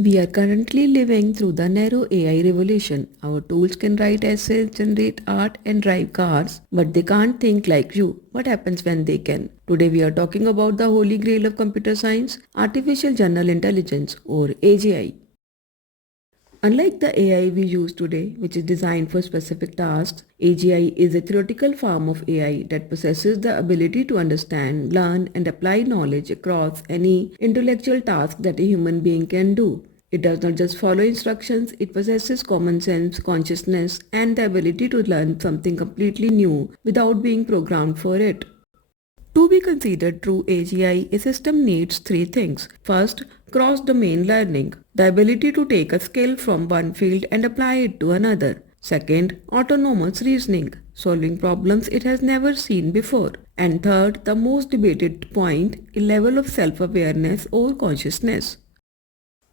We are currently living through the narrow AI revolution. Our tools can write essays, generate art, and drive cars, but they can't think like you. What happens when they can? Today, we are talking about the holy grail of computer science, artificial general intelligence, or AGI. Unlike the AI we use today, which is designed for specific tasks, AGI is a theoretical form of AI that possesses the ability to understand, learn, and apply knowledge across any intellectual task that a human being can do. It does not just follow instructions, it possesses common sense, consciousness, and the ability to learn something completely new without being programmed for it. To be considered true AGI, a system needs three things. First, cross-domain learning, the ability to take a skill from one field and apply it to another. Second, autonomous reasoning, solving problems it has never seen before. And third, the most debated point, a level of self-awareness or consciousness.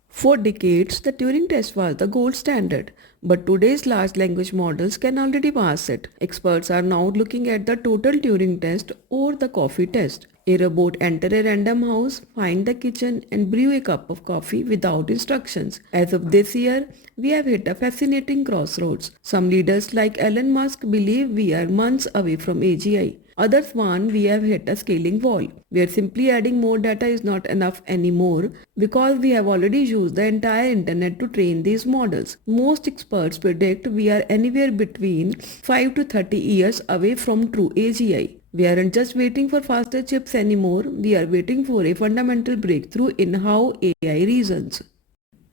For decades, the Turing test was the gold standard, but today's large language models can already pass it. Experts are now looking at the total Turing test or the coffee test. A robot enter a random house, find the kitchen and brew a cup of coffee without instructions. As of this year, we have hit a fascinating crossroads. Some leaders like Elon Musk believe we are months away from AGI. Others warn we have hit a scaling wall, where simply adding more data is not enough anymore because we have already used the entire internet to train these models. Most experts predict we are anywhere between 5 to 30 years away from true AGI. We aren't just waiting for faster chips anymore, we are waiting for a fundamental breakthrough in how AI reasons.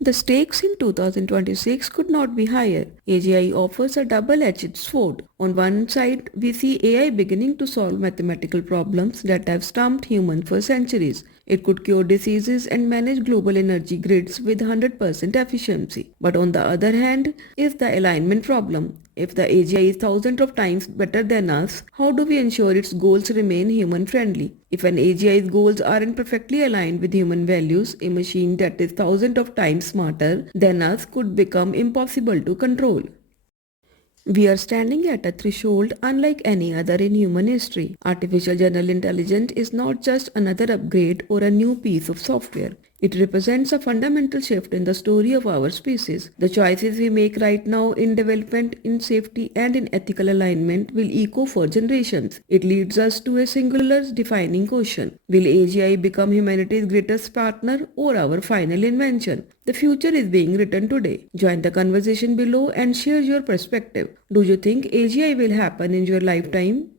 The stakes in 2026 could not be higher. AGI offers a double-edged sword. On one side, we see AI beginning to solve mathematical problems that have stumped humans for centuries. It could cure diseases and manage global energy grids with 100% efficiency. But on the other hand is the alignment problem. If the AGI is thousands of times better than us, how do we ensure its goals remain human-friendly? If an AGI's goals aren't perfectly aligned with human values, a machine that is thousands of times smarter than us could become impossible to control. We are standing at a threshold unlike any other in human history. Artificial general intelligence is not just another upgrade or a new piece of software. It represents a fundamental shift in the story of our species. The choices we make right now in development, in safety, and in ethical alignment will echo for generations. It leads us to a singular defining question. Will AGI become humanity's greatest partner or our final invention? The future is being written today. Join the conversation below and share your perspective. Do you think AGI will happen in your lifetime?